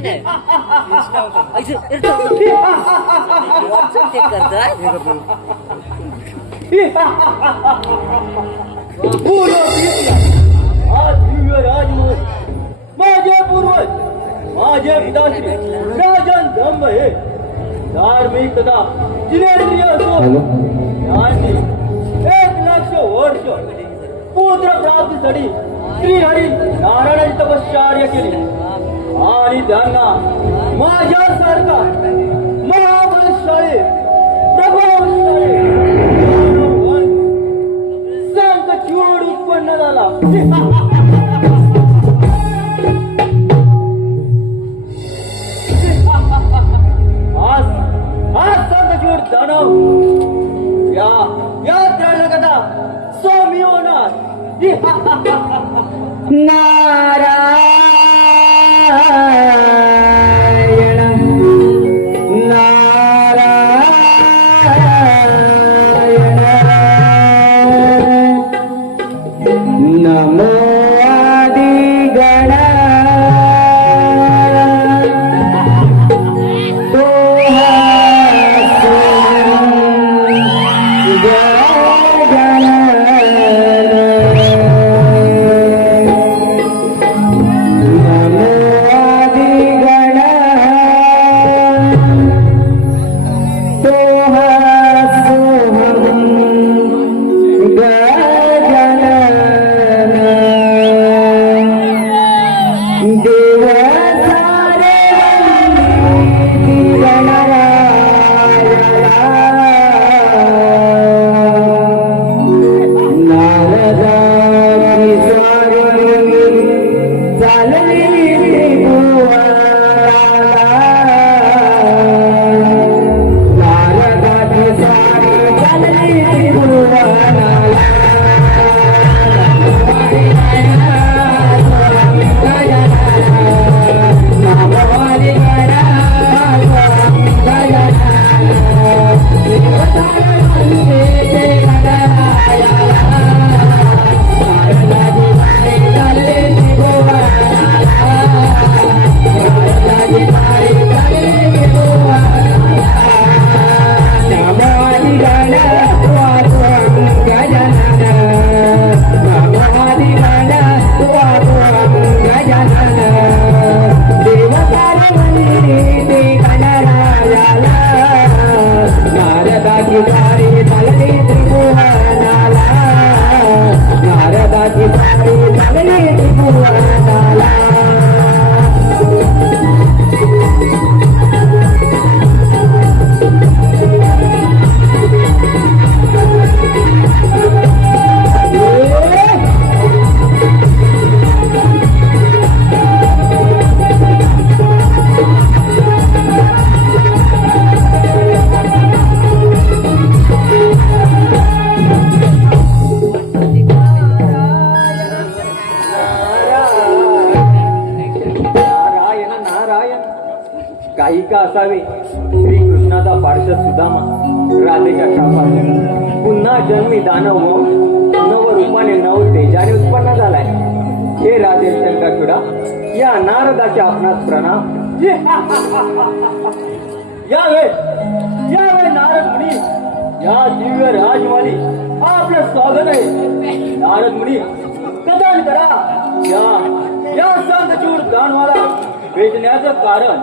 नाही नाही ते माझे पूर्वज माझे पिताश्री राजन धंब हे धार्मिक तथा जिनेंद्रिय असून त्यांनी 1,00,000 वर्ष पुत्र प्राप्तीसाठी श्रीहरी नारायणाची तपश्चर्या केली आणि त्यांना माझ्यासारखा महाबलशाली प्रभावशाली संकचूड उत्पन्न झाला. दानव या कथा स्वामी होणार. नारायण नारायण नमो आदि गण काही का असावे श्रीकृष्णाचा पार्षद सुदामा राधेच्या शापात पुन्हा जन्मी दानव नव रूपाने नव तेजाने उत्पन्न झालाय. हे राधे शंकाचूडा या नारदाच्या आपणास प्रणाम. यावे नारद मुनी या दिव्य राजवाली आपलं स्वागत आहे. नारद मुनी कथन करा या संतचूड दानवाला भेटण्याचं कारण.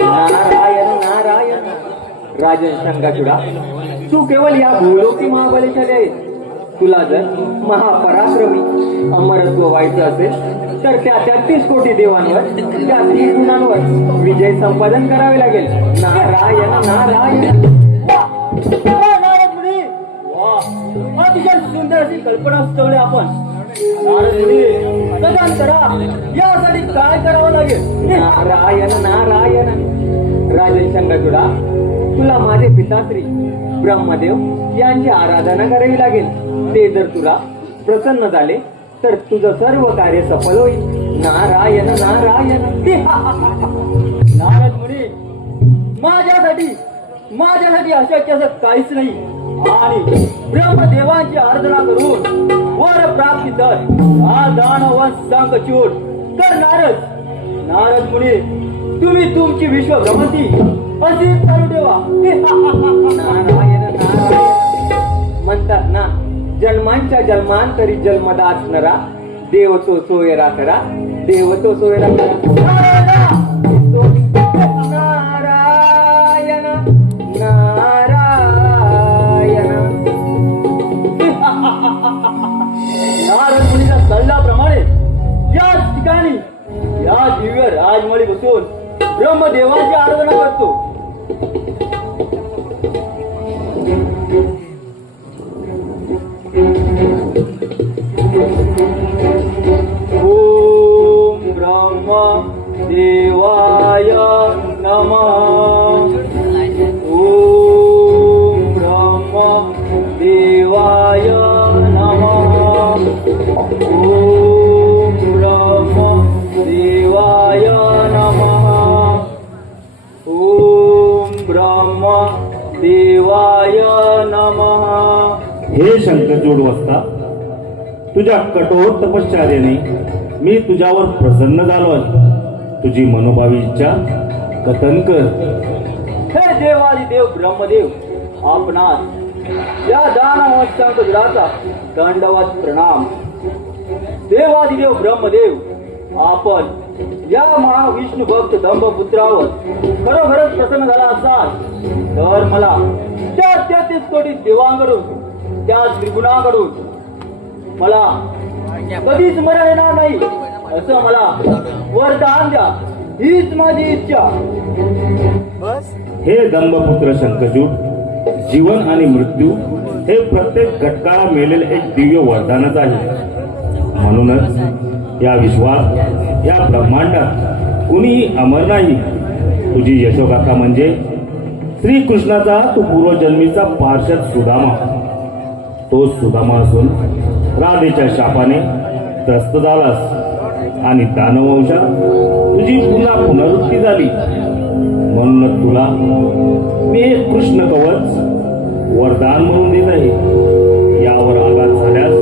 नारायण नारायण राजन शंकाचूडा तू केवळ या भूलोकी महाबलेशाली आहेस. तुला जर महापराक्रमी अमरत्व व्हायचं असेल तर त्या 33 कोटी देवांवर त्या 30 गुणांवर विजय संपादन करावे लागेल. नारायण नारायण. नारद मुनी वा अतिशय सुंदर अशी कल्पना सुचवली आपण. नारद मुनी कथन करा यासाठी काय करावं लागेल. नारायण नारायण राजन शंकाचूडा तुला माझे पिताश्री ब्रह्मदेव यांची आराधना करावी लागेल. ते जर तुला प्रसन्न झाले तर तुझं सर्व कार्य सफल होईल. नारायण नारायण. नारद मुनी माझ्यासाठी अशक्य असं काहीच नाही. आणि ब्रह्मदेवांची आराधना करून वर प्राप्ती तर हा दानव संकचूड करणारच. नारद मुनी, तुम्ही तुमची विश्व भ्रमंती अशी चालू ठेवा. म्हणतात ना, जन्मांच्या जन्मांतरी जन्मदास नरा, देव तो सोयरा करा, देव तो सोयरा करा. नारायण नारायण. नारद मुनीच्या सल्ल्याप्रमाणे याच ठिकाणी या दिव्य राजमळी बसून ब्रह्मदेवाची आराधना करतो. ओम ब्रह्म देवाय नमः. ओम ब्रह्म देवाय नमः. ओम ब्रह्म देवाय नमः. ओम ब्रह्म देवाय नमः. हे शंकरचूड वस्ता, तुझ्या कठोर तपश्चर्याने मी तुझ्यावर प्रसन्न झालो आहे. तुझी मनोभावी इच्छा कथन कर. हे देवादिदेव ब्रह्मदेव, आपणास या दानवंशांक गुराचा दंडवत प्रणाम. देवादिदेव ब्रह्मदेव, आपण या महाविष्णू भक्त दंभपुत्रावर खरोखरच प्रसन्न झाला असाल तर मला त्या 33 कोटी देवांकडून, त्या त्रिगुणाकडून मला कधीच मरण येणार नाही असं मला वरदान द्या. हीच माझी इच्छा. हे दंभपुत्र शंकरचूड, जीवन आणि मृत्यू हे प्रत्येक घटकाला मेलेले एक दिव्य वरदानच आहे. म्हणूनच या विश्वात, या ब्रह्मांडात कुणीही अमर नाही. तुझी यशोगाथा म्हणजे श्रीकृष्णाचा तू पूर्वजन्मीचा पार्षद सुदामा. तो सुदामा असून राधेच्या शापाने त्रस्त झालास आणि दानवंशात तुझी पुन्हा पुनरुक्ती झाली. म्हणूनच तुला मी हे कृष्ण कवच वरदान म्हणून देत आहे. यावर आघात झाल्यास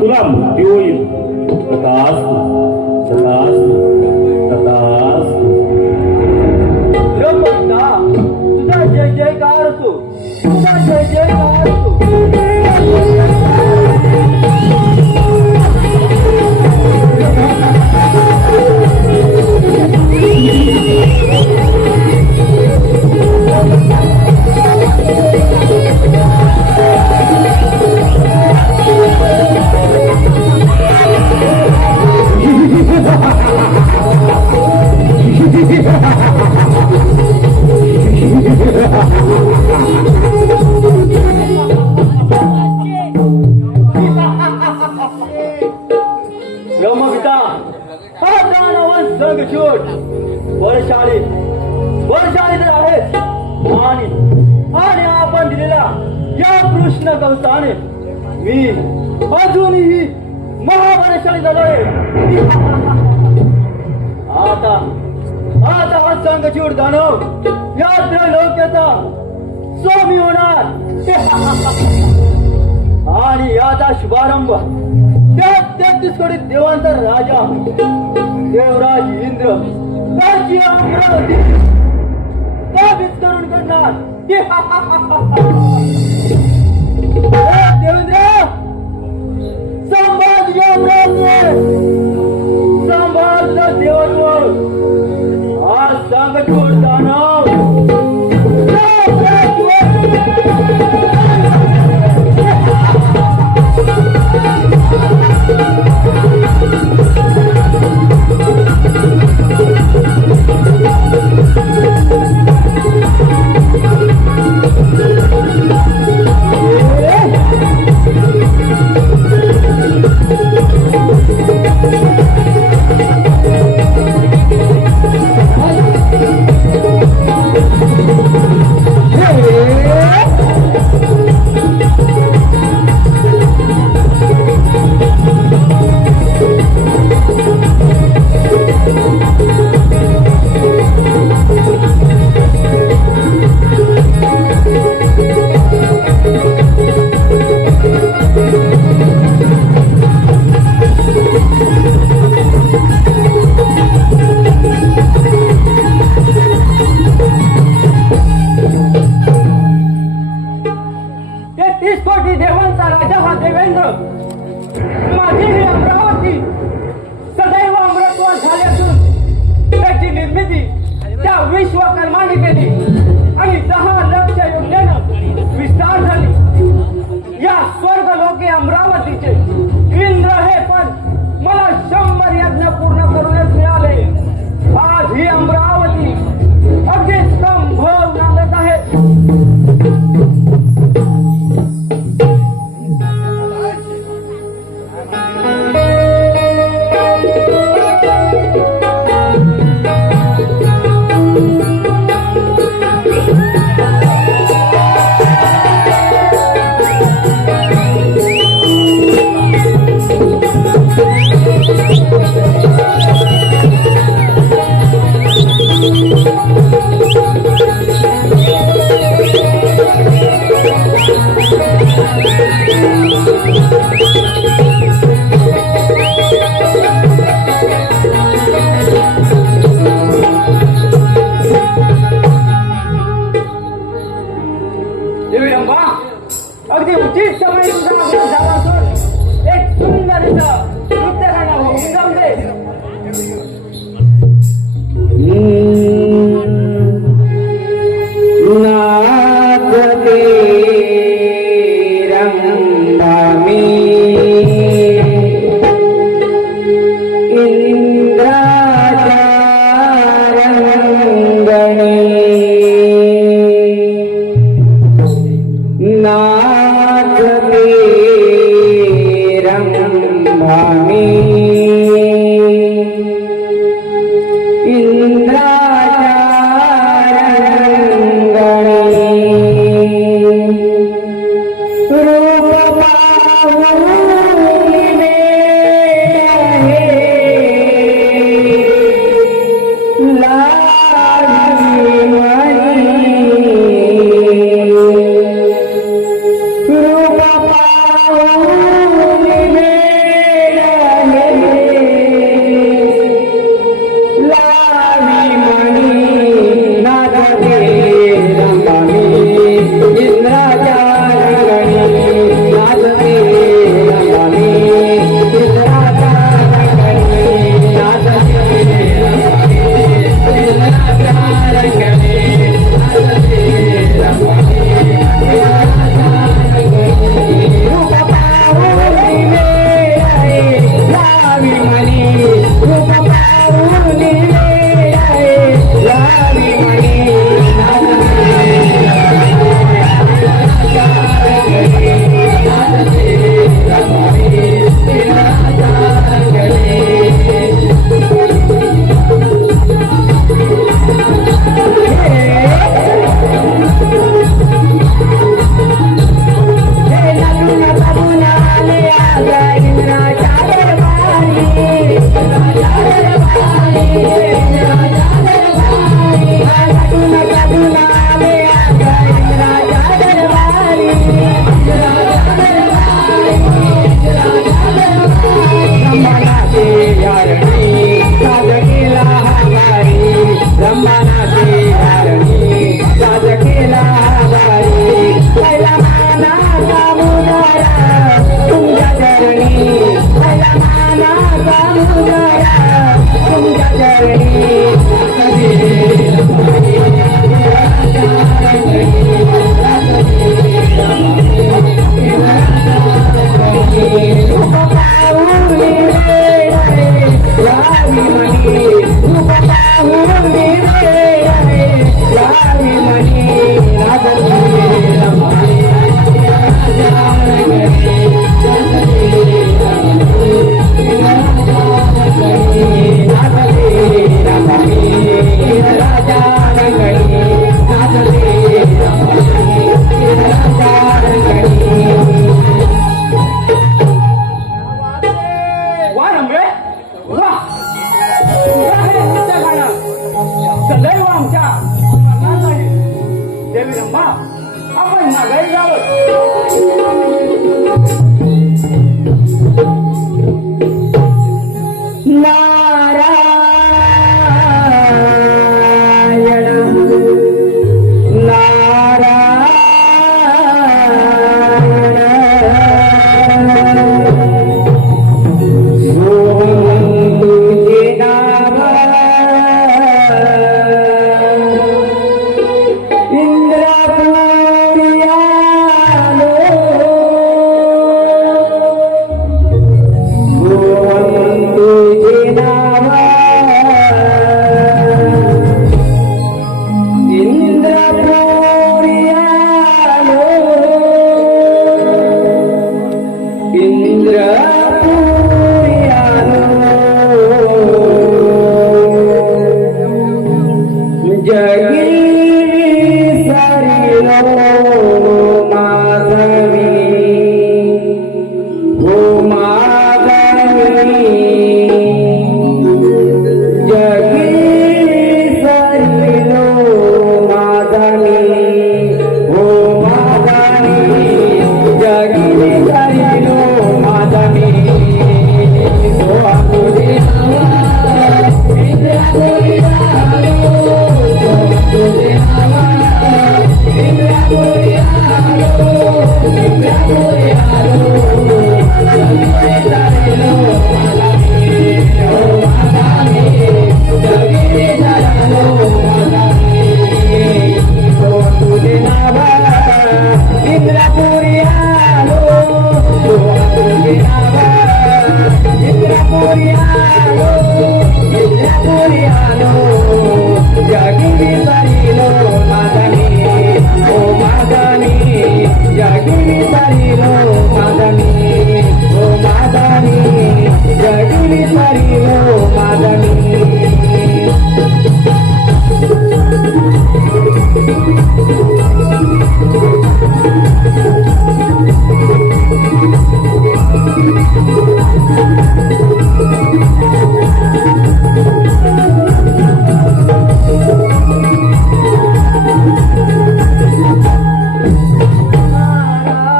तुला मृत्यू होईल. तथास्तु तथास्तु तथास्तु. ब्रह्मज्ञा, तुझा जय जयकार असो, तुझा जय जयकार असो. ब्रह्मपिता, हा दानवंश संघशूर बळशाली तर आहे. आणि आपण दिलेल्या या कृष्ण कवचाने मी अजूनही महाबलशाली झालो आहे. आता हा संघशूर दानव या त्रैलोक्याचा स्वामी होणार. आणि याचा शुभारंभ त्या 33 कोटी देवांचा राजा देवराज इंद्र त्याची अमरावती काबीज करून करणार. देवेंद्र, सांभाळ तुझ्या अमरावती, सांभाळ तुझं देवत्व. हा संघटूर दानव विश्वकर्माने केली आणि 10 लक्ष योजनेनं विस्तार झाली. या स्वर्ग लोके अमरावतीचे इंद्र हे पद मला 100 यज्ञ पूर्ण करूनच मिळाले. आज ही अमरावती अगदी संभव नांदत आहे. देवी रंभा, अगदी उचित समय तुझा झाला असून एक सुंदर नृत्य गाणं होऊन जाऊ दे. नाचते रंभामी इंद्राच्या रंगणी. नाचते रंभामी इंद्राच्या रंगणी. रूप पाहून आहे लाजमी मणी. रूप पाहून लावी मणी. नाचते रंभामी इंद्राच्या रंगणी. नाचते रंभामी इंद्राच्या रंगणी. नाचते रंभामी इंद्राच्या रंगणी. नाचते रंभामी इंद्राच्या रंगणी. रूप पाहून आहे लावी मणी. रूप पाहून आहे लावी मणी.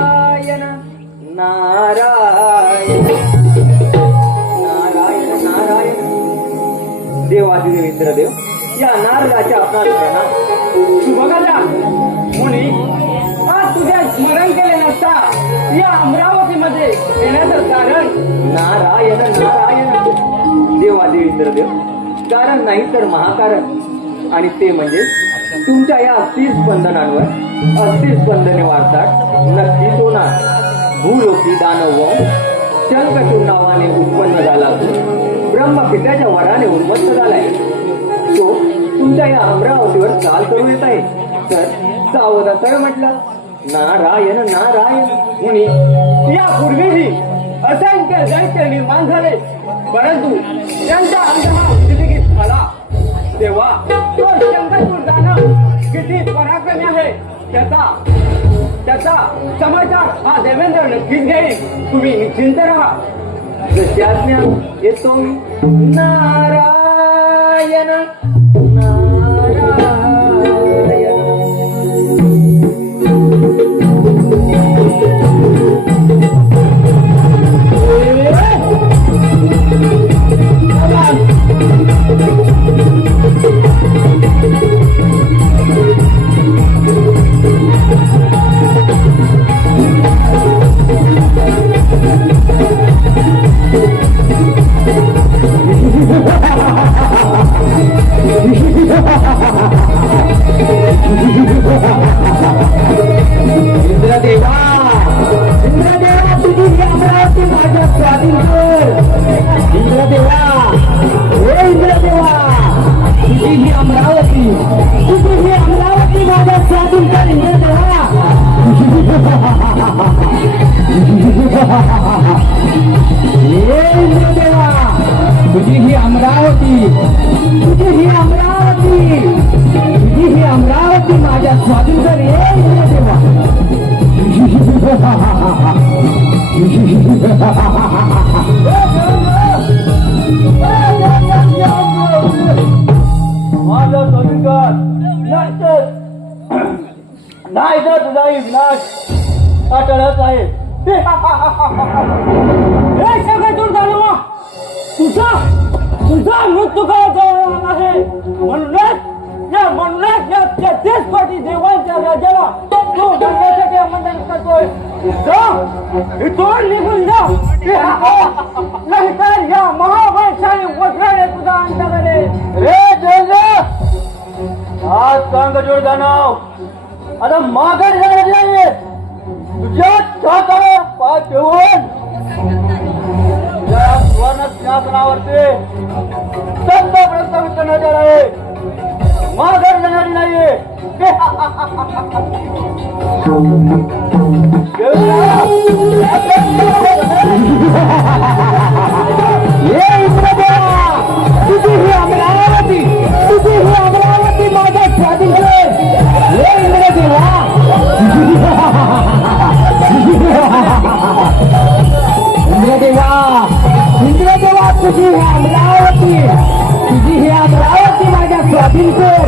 नारायण नारायण नारायण नारायण देवादिदेव इंद्रदेव या नारदाच्या आपणाला शुभकला मुनी आज तुझ्या स्मरण केले नसता या अमरावतीमध्ये येण्याचं कारण नारायण नारायण देवादेव इंद्रदेव कारण नाही तर महाकारण आणि ते म्हणजे तुमच्या या अस्थिर स्पंदनांवर अस्थिर स्पंदने वाढतात नक्कीच होणार भूलोकी दानव शंखचूड नावाने उत्पन्न झाला ब्रह्मपित्याच्या वराने उन्मत्त झालाय तो तुमच्या या अमरावतीवर चाल करून येत आहे तर सावध असं म्हटलं नारायण नारायण मुनी यापूर्वीही असंख्य दैत्य निर्माण झाले परंतु त्यांच्या अंतर्गत झाला तेव्हा तो शंकरपूर दानव किती पराक्रमी आहे त्याचा समाचार हा देवेंद्र नक्कीच घेईल तुम्ही निश्चिंत राहा जशी आज्ञा येतो नारायण नारायण इंद्रदेवा इंद्रदेवा तुझी ही अमरावती माझ्या स्वाधीन कर इंद्रदेवा हे इंद्रदेवा तुझी ही अमरावती माझ्या स्वाधीन कर इंद्रदेवा हे इंद्रदेवा तुझी ही अमरावती माझ्या स्वाधीन कर हे इंद्रदेवा माझा स्वाधीनकर नाही तर तुझाही विनाश अटळच आहे हे सगळं दूर झालं तुझा मृत्यू काय जवळ आहे म्हणूनच या 33 कोटी देवांच्या राजाला तो धरण्यासाठी आमंत्रण करतोय इथून निघून जा नाही तर या महावैशाली वज्राने तुझा अंत करेल रे जय आज सांगजोड दानव आता माघार जाणार नाहीये तुझ्या छातावर पाय ठेवून तुझ्या स्वर्ण सिंहासनावरती संत प्रस्तावित करण्यात येणार आहे माघार जाणारी नाहीये तुझी ही अमरावती माझ्या स्वाधीन कर हे इंद्रदेवा इंद्रदेवा तुझी ही अमरावती माझ्या स्वाधीन कर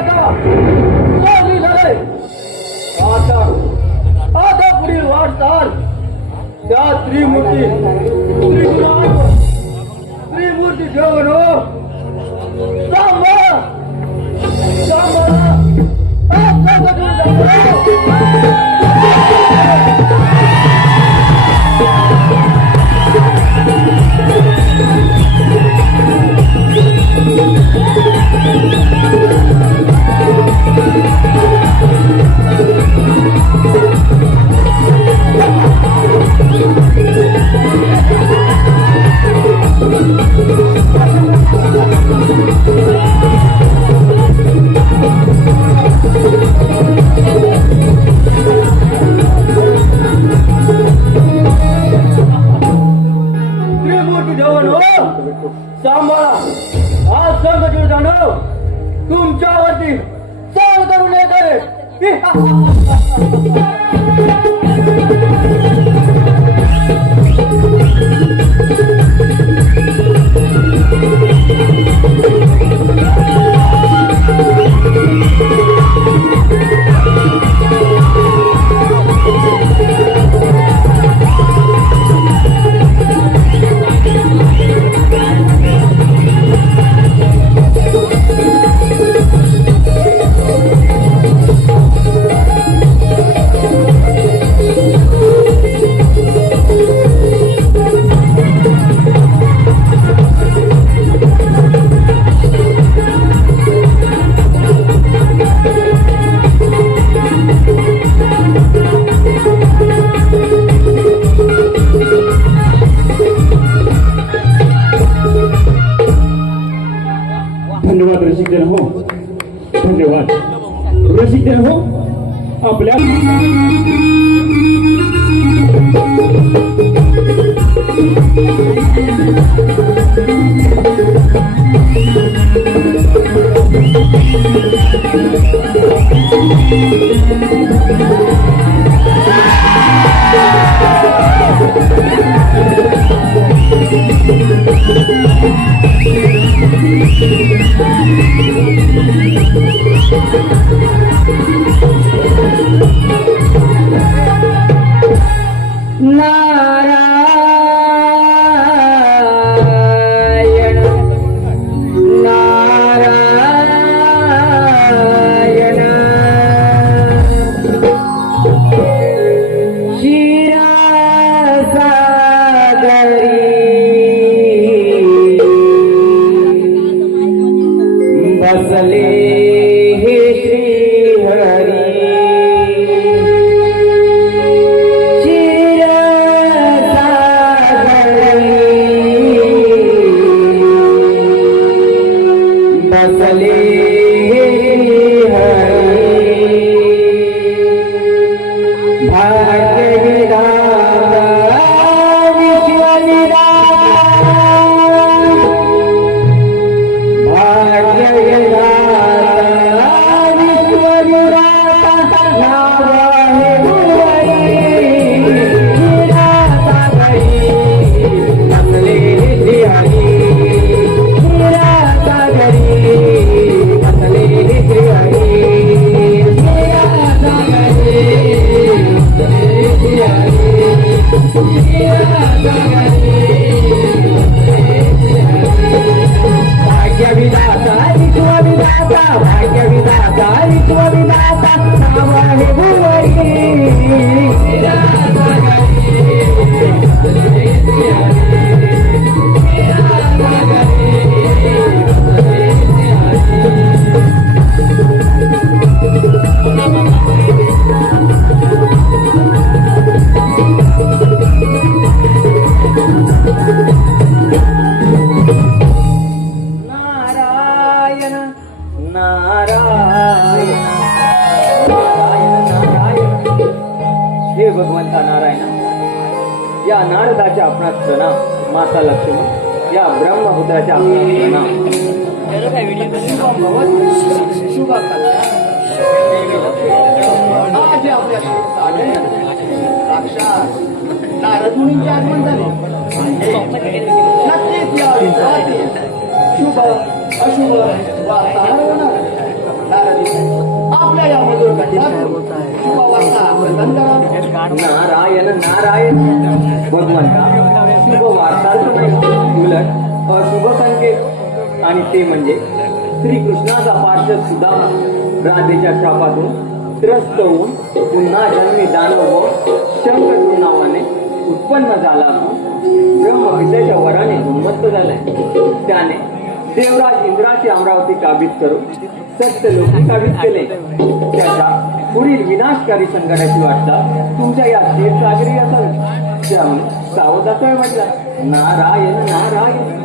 का स्वामी झाले. आता पुढील वाटचाल त्या त्रिमूर्ती त्रिमूर्ती घेऊन सांभाळा सांभाळा. आज संकट जाणव तुमच्यावरती चाल करून येत आहे. धन्यवाद रसिकजन हो, धन्यवाद रसिकजन हो. आपल्या नारायण नारायण क्षीरसागरी बसले हे श्रीहरी. बसले हरी भाग्य विधाता विश्वनिराता भाग्य विधाता विश्वनिराता नाव हे गुरुहरी क्षीरसागरी बसले हरी भाग्य विधाता विश्वविधाता भाग्य विधाता विश्वविधाता नाव हे गुरुहरी. नारायण नारायण नारायण नारायण. हे भगवंता नारायण, या नारदाच्या आपणास प्रणाम. माता लक्ष्मी, या ब्रह्मपुत्राच्या आपणास प्रणाम. शुभ कल्याण आज आपल्या साक्षात नारद मुनींचे आगमन झाले. नक्कीच या शुभ अशुभ वार्ता होणार. नारायण नारायण. भगवंता शुभ वार्तार्थ नाही, उलट अशुभ संकेत. आणि ते म्हणजे श्रीकृष्णाचा पार्श्व सुद्धा राधेच्या शापातून त्रस्त होऊन पुन्हा जन्मी दानव व शंकर नावाने उत्पन्न झाला असून ब्रह्मविद्येच्या वराने उन्मत्त झालाय. त्याने देवराज इंद्राची अमरावती काबीज करून सत्यलोकी काबीज केले. त्याचा पुढील विनाशकारी संकटाची वाटचाल तुमच्या या क्षीरसागरी असावी, त्यामुळे सावध असावे म्हटलं. नारायण नारायण.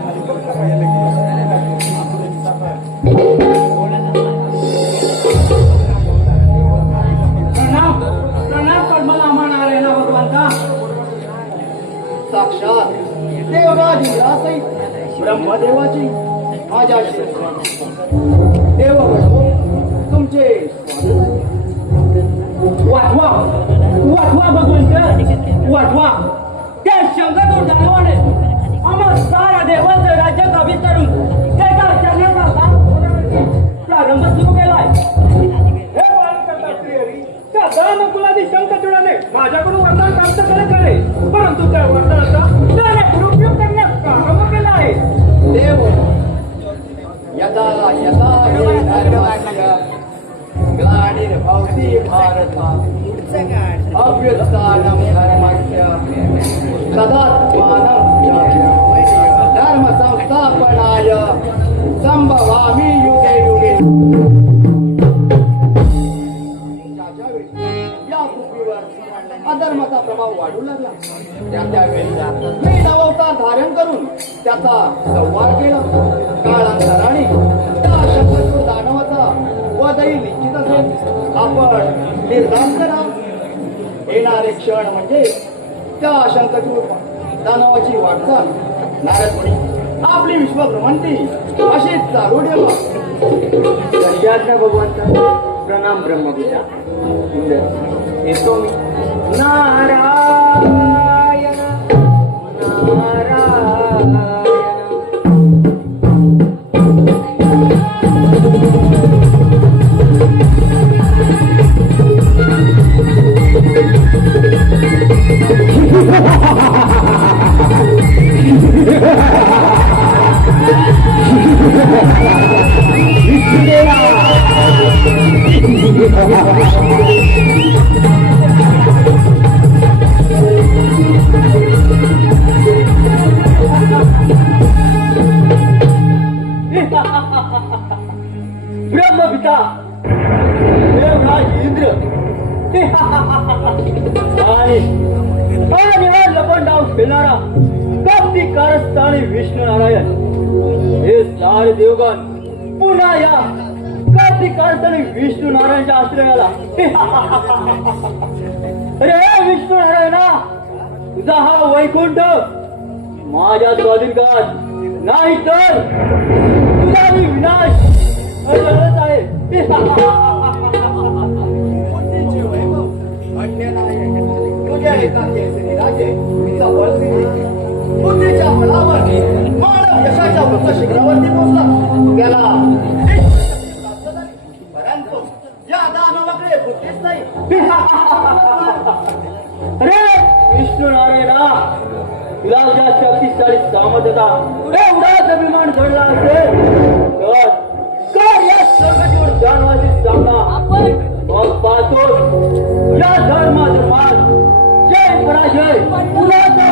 साक्षात देवराज इंद्रासहित ब्रह्मदेवाची माझ्या देव तुमचे वाटवा वाटवा भगवंत वाटवा. त्या शंकरदूत दानवाने आम्हा सारा देवाचं राज्य काबीज करून त्याचा चरणाचा प्रारंभ सुरू केलाय. हे पालकर्ता श्रीहरी, त्या दानकुलादी शंकरचूडाने माझ्याकडून वरदान प्राप्त करे, परंतु त्या वरदानाचा त्याने दुरुपयोग करण्यास प्रारंभ केला आहे. देव यदा यदा हे धर्मस्य ग्लानिर्भवति भारत अभ्युत्थानं धर्मस्य तदात्मानं धर्म संस्थापनाय संभवामि युगे युगे. या पृथ्वीवर अधर्माचा प्रभाव वाढू लागला. त्यावेळी मी नवअवतार धारण करून त्याचा संवार केला. काळांतराने त्या शंकरचूड दानवाचा वधही निश्चित असेल. आपण निर्धास्त राहा. येणारे क्षण म्हणजे त्या शंकरचूड दानवाची वाटचाल. नारद मुनी आपली विश्वभ्रमंती अशीच चालू ठेवा. दर्शाच्या भगवंता. प्रणाम ब्रह्मपिता. येतो मी. नारायण नारायण. ब्रह्मपिता देवराज इंद्र आणि लपण डाव खेळणारा कप्ती कारस्थानी विष्णू नारायण हे सारे देवगण पुन्हा या कप्ती कारस्थानी विष्णू नारायणच्या आश्रयाला. अरे विष्णू नारायणा, तुझा हा वैकुंठ माझ्या स्वाधीन कर, नाही तर तुझा मी विनाश आहे. बुद्धीचे वैभव अन्य नाही. तुझ्या एका केसरी राजे तिचा बळ सिद्धी. बुद्धीच्या बळावर मानव यशाच्या उच्च शिखरावरती पोहोचला. त्याला परंतु या दानवाकडे बुद्धीच नाही. अरे विष्णू नारायणा, तुला ज्या शक्तिशाली सामर्थ्यता एवढाच अभिमान घडला असेल तर या सर्वांवर जानवाची सामना मग पाहतो. या धर्मात जय पराजय उन्हाचा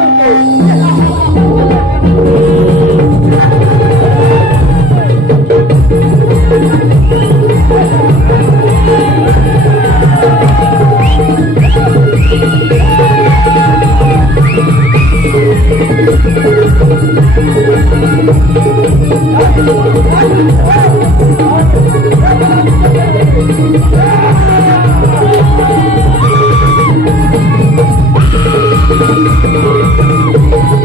Thank you.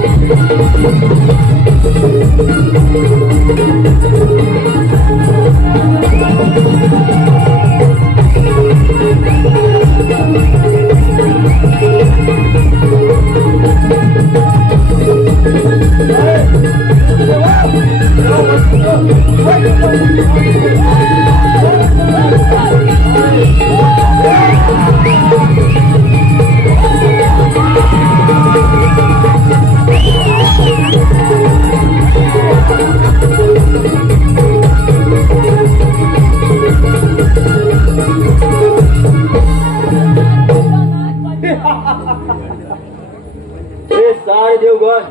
देवगण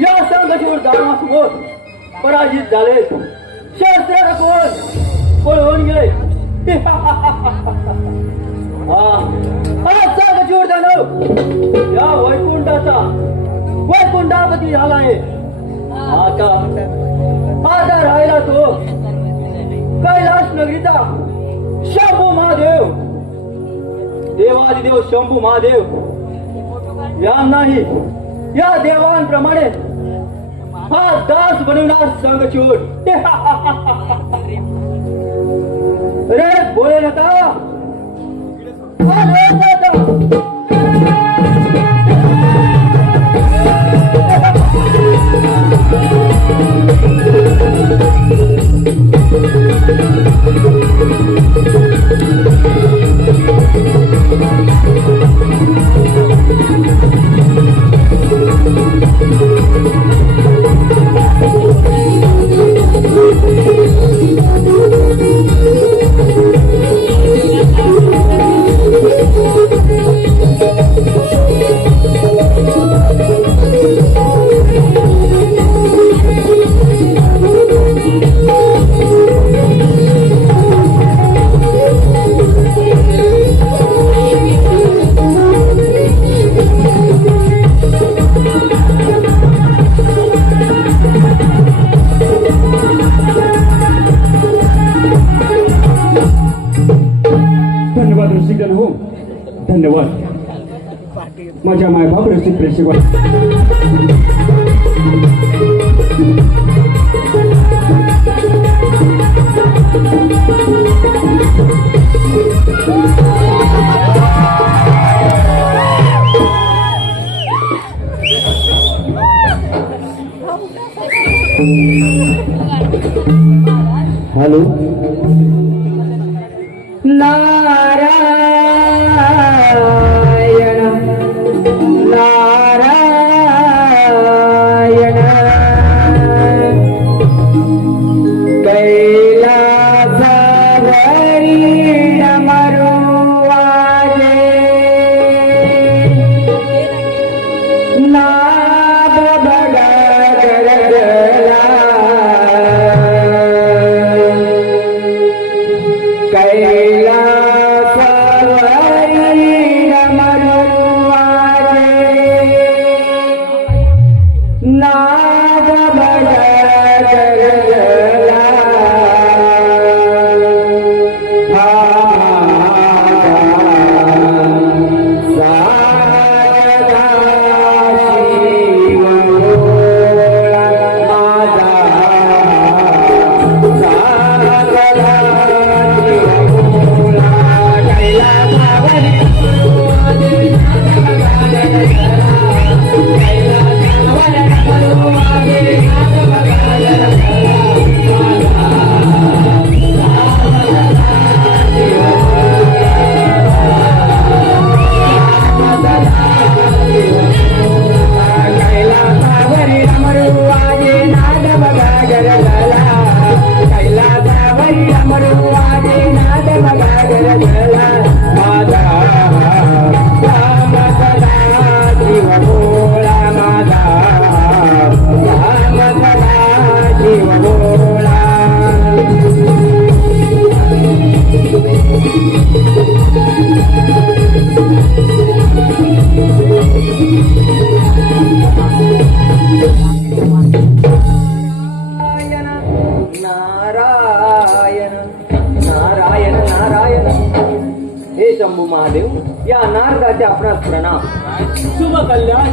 या संघटनेवर दानवासमोर पराजित झाले. शस्त्र रखून पळून गेले. संघटनेवर दानव या वैकुंठापती झालाय. आता राहिला तो कैलास नगरीचा शंभू महादेव. देवादिदेव शंभू महादेव यांनाही या देवांप्रमाणे हा दास बनवणार संघचूड. रे बोले नका. धन्यवाद रसिकगण हो, धन्यवाद माझ्या मायबाप रसिक प्रेक्षक. हॅलो. नारायण नारायण कैलासावरी डमरुवाजे नाद बडा गरगला कैलासावरी डमरुवाजे नाद बडा गरगला. नारायण नारायण नारायण. हे शंभू महादेव या नारदाचे आपणास प्रणाम. शुभ कल्याण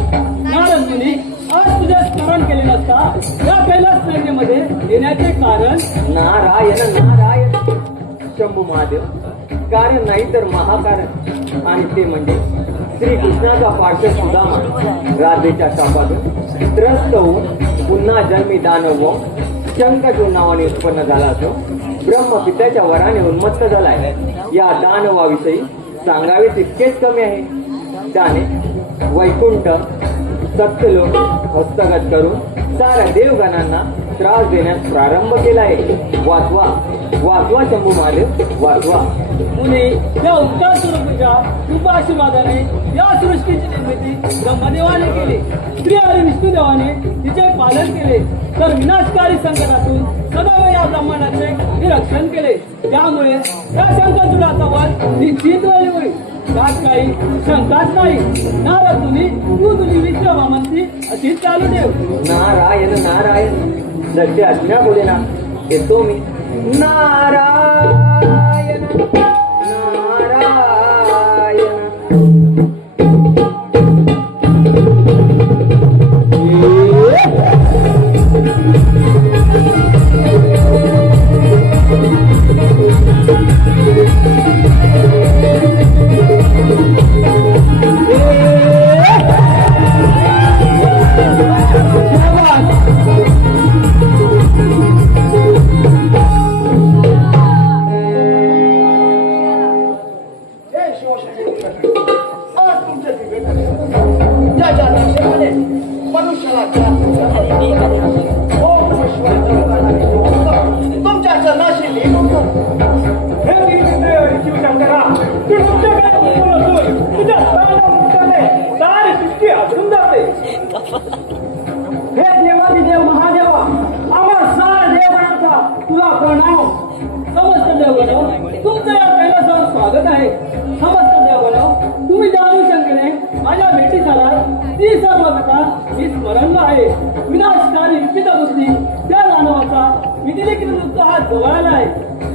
नारद मुनी. आज तुझे स्मरण केले नसता या कैलास नगरीमध्ये येण्याचे कारण. नारायण नारायण शंभू महादेव कारण नाही तर महाकारण. आणि ते म्हणजे श्रीकृष्णाचा पार्श्व सुदामा राधेच्या शापातून त्रस्त होऊन पुन्हा जन्मी दानव शंखचूड नावाने उत्पन्न झाला असो ब्रह्मपित्याच्या वराने उन्मत्त झालाय. या दानवाविषयी सांगावे तितकेच कमी आहे. त्याने वैकुंठ सत्यलोक हस्तगत करून साऱ्या देवगणांना त्रास देण्यास प्रारंभ केलाय. वाचवा वाचवा शंभू महादेव वाचवा. मुनी या उपचार स्वरूपाच्या कृपाशीर्वादाने या सृष्टीची निर्मिती ब्रह्मदेवाने केली. श्री आणि विष्णुदेवाने तिचे पालन केले तर विनाशकारी संकटातून सदैव या ब्रह्मांडाचे निरीक्षण केले. त्यामुळे या शंकरचूडाचा वध निश्चित वेळी होईल. त्यात काही शंकाच नाही. नारद मुनी तू तुझी विश्रामा म्हणती अशी चालू ठेव. नारायण नारायण सत्य आज्ञा बोले ना येतो मी. नारायण नारायण. जय शिवशंकर. आज तुमचे दिव्य दर्शन ज्याच्या दर्शनाने मनुष्याला ओम नमः शिवाय तुमच्या चरणाशी लीन होतो. हे शिवशंकरा तू तुमच्याकडे तुझ्या सारी सृष्टी आढळून जाते. हे देवादिदेव महादेवा आम्हा सार देवगणाचा तुला प्रणाम. समस्त देवगण तुमचं या कैलासावर स्वागत आहे. समस्त देवगण तुम्ही जाणू शंकेने माझ्या भेटीस आलात ती सर्व कथा मी स्मरण आहे. विनाशकारी विपित बुद्धी त्या दानवाचा विधिलिखित मृत्यू हा जवळाला आहे.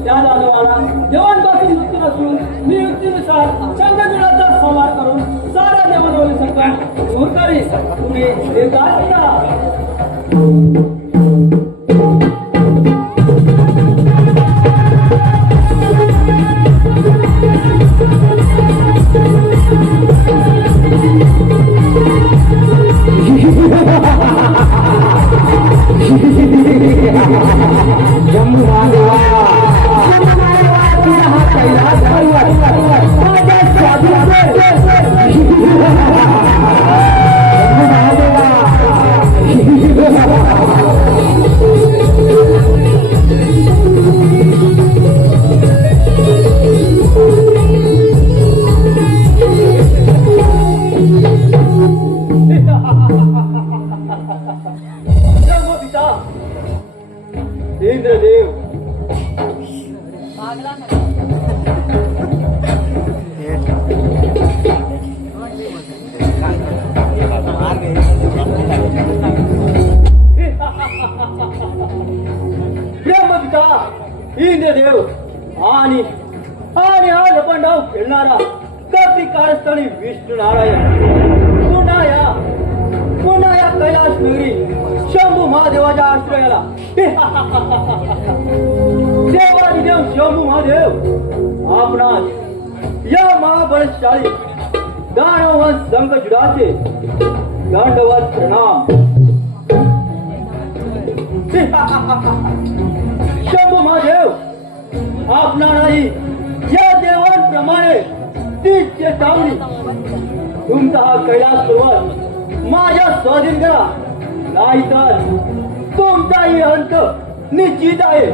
त्या दानवाला देवांपासून मुक्ती नसून मी युक्तीनुसार शंकरचूडाचा संवाद करून सारा देवांवरील संकट दूर करीन. तुम्ही हे काय करा. इंद्रदेव ब्रह्मपिता इंद्रदेव आणि हा लपंडाव खेळणारा कधी कारस्थळी विष्णू नारायण पुन्हा या कैलास नगरी शंभू महादेवाच्या आश्रयाला देवादिदेव शंभू महादेव आपणास या महाबळशाली दानववंश संकटजुडाचे दंडवत प्रणाम. शंभू महादेव आपणालाही या देवांप्रमाणे तीच चेतावणी. तुमचा हा कैलास पर्वत माझ्या स्वाधीन करा नाहीतर तुमचाही अंत निश्चित आहे.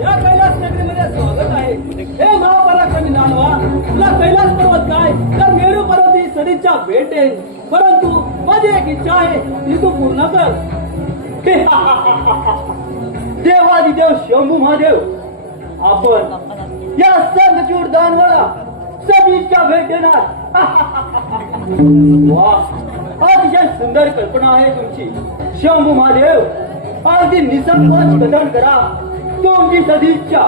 या कैलास नगरीमध्ये स्वागत आहे. हे महापराक्रमी दानवा तुला कैलास पर्वत काय तर मेरू पर्वती सडीच्या भेट येईल. परंतु माझी एक इच्छा आहे ती तू पूर्ण कर. देवादिदेव शंभू महादेव आपण या संतचूड दानवाला सदिच्छा भेट देणार. अतिशय सुंदर कल्पना आहे तुमची शंभू महादेव. अगदी निसंकोच कथन करा तुमची सदिच्छा.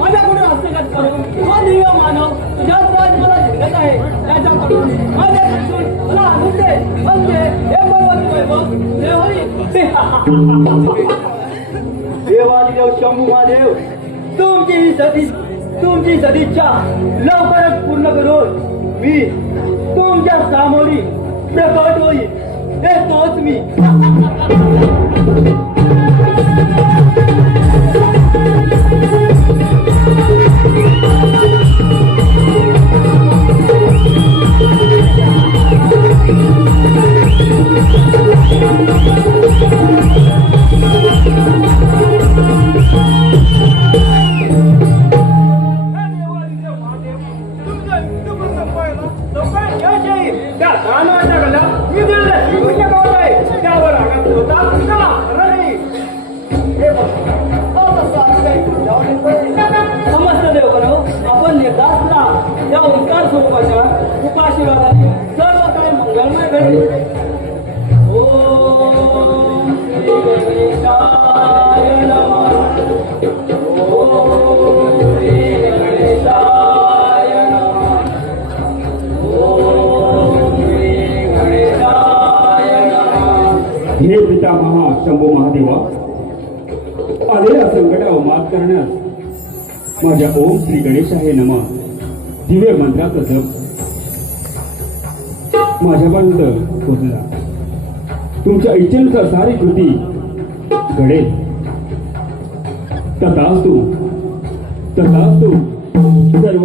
माझ्याकडून हस्तगत करून हा दिव्य मानव तुझ्याच राजमाला जिंकत आहे. त्याच्याकडून माझ्याकडून मला आनंद म्हणजे हे भगवत वैभव हे होईल. देवादिदेव शंभू महादेव तुमची सदिच्छा लवकरच पूर्ण करून मी तुमच्या सामोरी प्रकट होईल. हे तोच मी. ओम श्री गणेशाय नमः. ओम श्री गणेशाय नमः. ओम श्री गणेशाय नमः. हे पितामहा शंभू महादेवा, आलेल्या संकटावर मात करण्यास माझ्या ओम श्री गणेशाय नमः दिव्य मंत्राचा जप माझ्यापर्यंत पोहोचला. तुमच्या इच्छेनुसार सारी कृती घडेल. तथास्तु तथास्तु. सर्व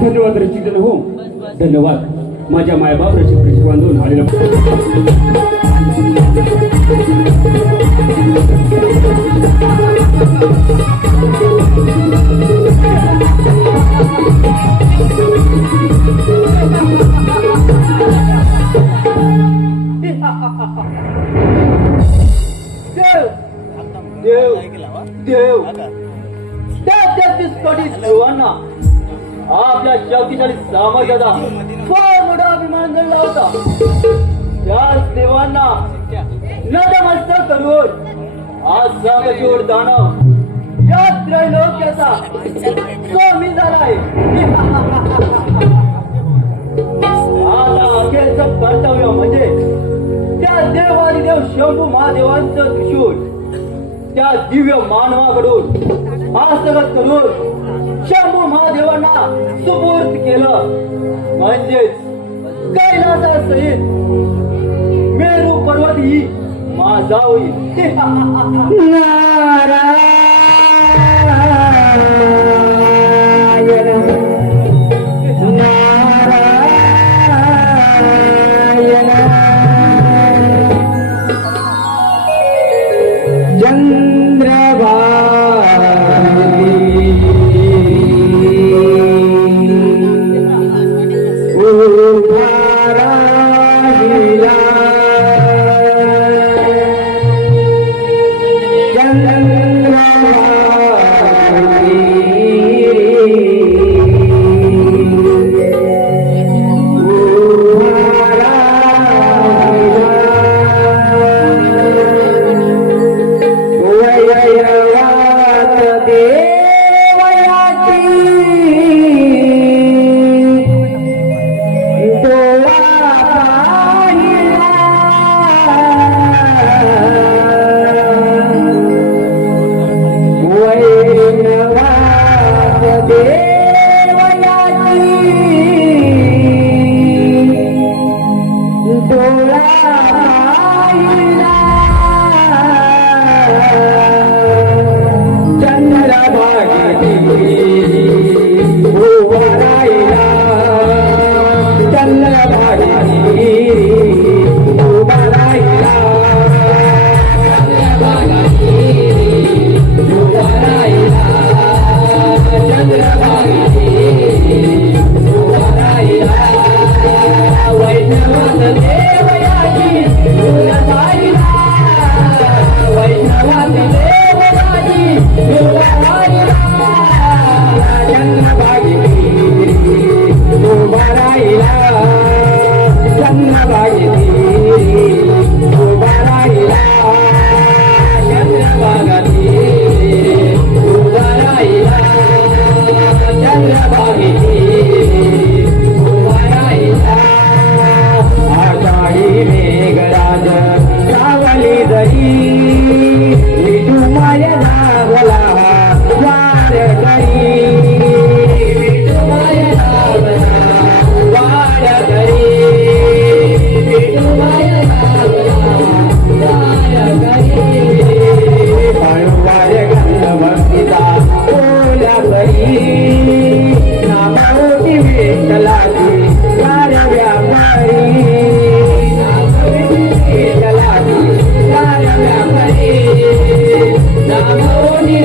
धन्यवाद रसिकजन हो, धन्यवाद. माझ्या मायबाप रसिक बांधून आलेला देव देव त्या 33 कोटी देवांना आपल्या शक्तिशाली सामर्थ्याचा फार मोठा अभिमान जडला होता. त्या देवांना नतमस्तक करून आज साम्यचूड दानव या त्रैलोक्याचा स्वामी झाला आहे. आता अखेरचं कर्तव्य म्हणजे त्या देवादिदेव शंभू महादेवांचं त्रिशूळ त्या दिव्य मानवाकडून हस्तगत करून शंभू महादेवांना सुपूर्द केलं. म्हणजेच कैलासासहित मेरू पर्वत ही माझा होईल. चंद्र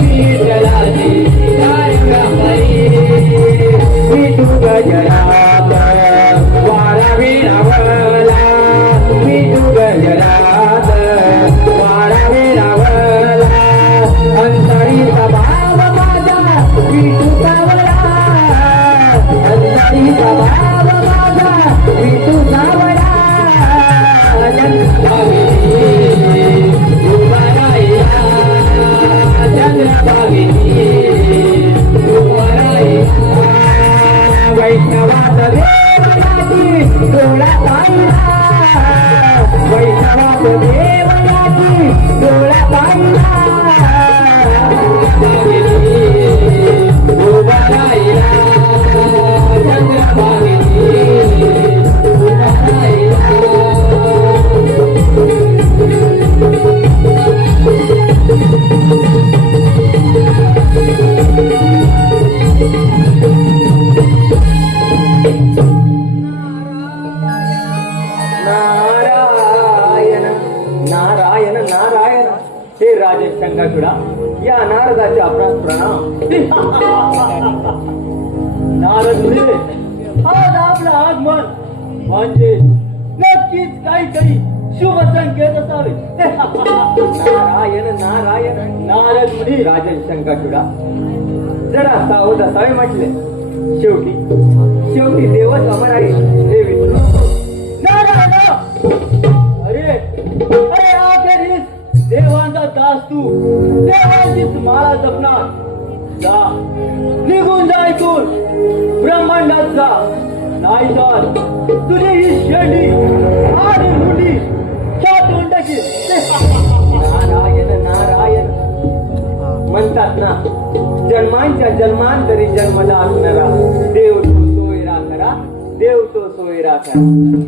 विठ्ठलाची तारंगाबाई विठू गजरात वारा विरावला विठू गजरात वारा विरावला अंतरीचा भाव माझा विठू सावळा अंतरीचा भाव माझा विठू सावळा उभा राहिला चंद्रभागिनी उभा राहिला वैष्णवात देवयाची डोळा पाहिला वैष्णवात देवयाची डोळा पाहिला उभा राहिला चंद्रभागिनी उभा राहिला नारायण नारायण नारायण हे राजे शंकाचूडा या नारदाचे आपणास प्रणाम नारद मुनी आज आपलं आगमन म्हणजे नक्कीच काहीतरी शुभ संकेत असावे नारायण नारायण नारद मुनी राजन शंकाचूडा जरा सावध असावे म्हटले शेवटी देवच अमर आहे हे विष्णू नारायण अरे अरे अखेरीस देवांचा दास तू देवांचीच माळा जपणार जा निघून जा ऐकून ब्रह्मांडात जा नाही तर तुझी ही शेंडी आणि मुंडी छाटून टाकील नारायण नारायण म्हणतात ना जन्मांच्या जन्मांतरी जन्मला असणारा देव तो सोयरा करा देव तो सोयरा करा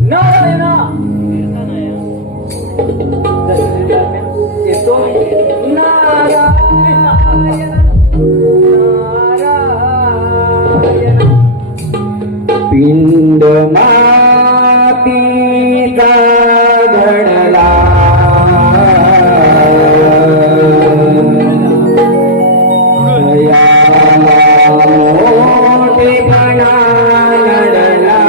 नारायणा येतो नारायण नारायण पिंड मातीचा घडला मोठेपणा नडला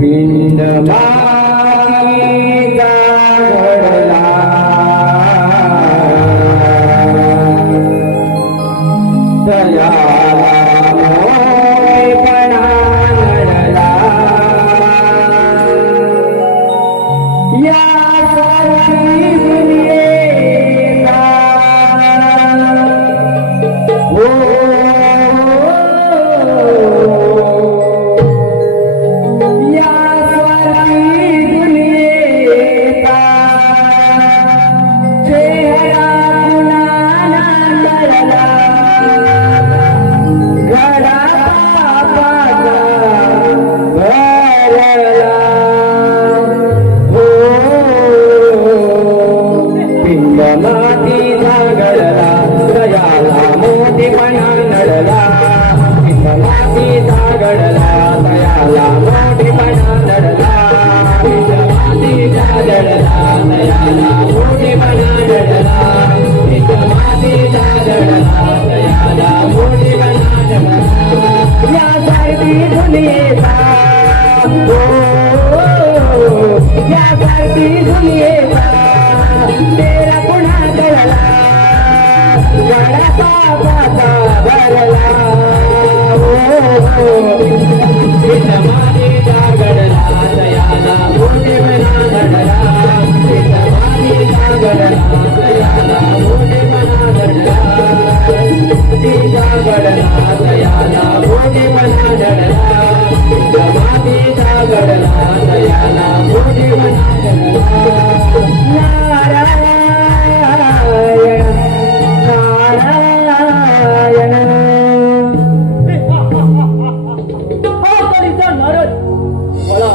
पिंड मातीचा घडला दयाला मोठेपणा नडला या सारी दुनियेला या सारी दुनियेला चेहरा कुणाला नडला घडा पापाचा भरला पिंड मातीचा घडला दयाला मोठेपणा नडला पिंड मातीचा घडला दयाला मोठेपणा नडला पिंड मातीचा घडला दयाला मोठेपणा नडला पिंड मातीचा घडला दयाला मोठेपणा नडला यासाठी दुनियेचा यासाठी दुनियेचा तेरा पुन्हा घडला गडा पापाचा भरला मातीचा घडला दयाला मोठेपणा घडला मातीचा घडला दयाला मोठेपणा घडला मातीचा घडला दयाला मोठेपणा घडला मातीचा घडला दयाला मोठेपणा घडला नारायण नारायण हा तरीचा नारद मला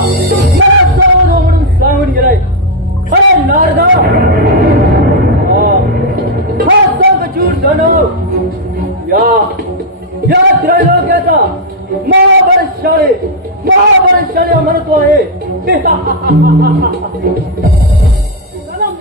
सावध हो म्हणून सांगून गेलाय अरे नारदा हा संकचूर दानव या त्रैलोक्याचा महाबलशाली महत्व आहे. सलाम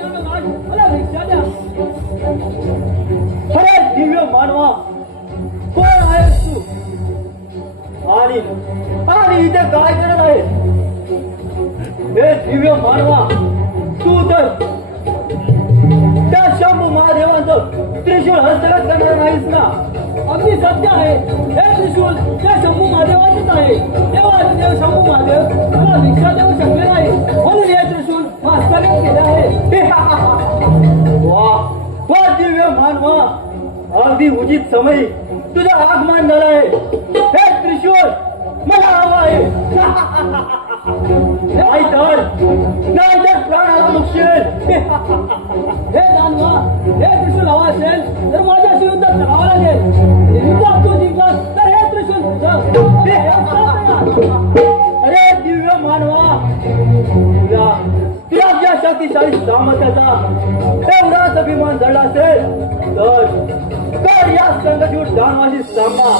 हस्तगत करणार नाहीस ना? अगदी सत्य आहे. हे त्रिशूल त्या शंभू महादेवाचेच आहे. देवाचे देव शंभू महादेव मला भिक्षा देऊ शकले नाही, म्हणून हे त्रिशूल हस्तगत केले आहे. वा दिव्य मानवा, अगदी उचित समय तुझं आगमन झालं आहे. हे त्रिशूल मला हवं आहे. नाहीतर प्राणाला मुक्षेल. हे दानवा, हे त्रिशूल हवा असेल तर माझ्याशी युद्ध करावं लागेल. युद्धात तू जिंकलास तर हे त्रिशूल तुझं. अरे दिव्य मानवा, तुला ज्या शक्तिशाली सामर्थ्याचा एवढाच अभिमान जडला असेल तर या संघटूट दानवाशी सांगा.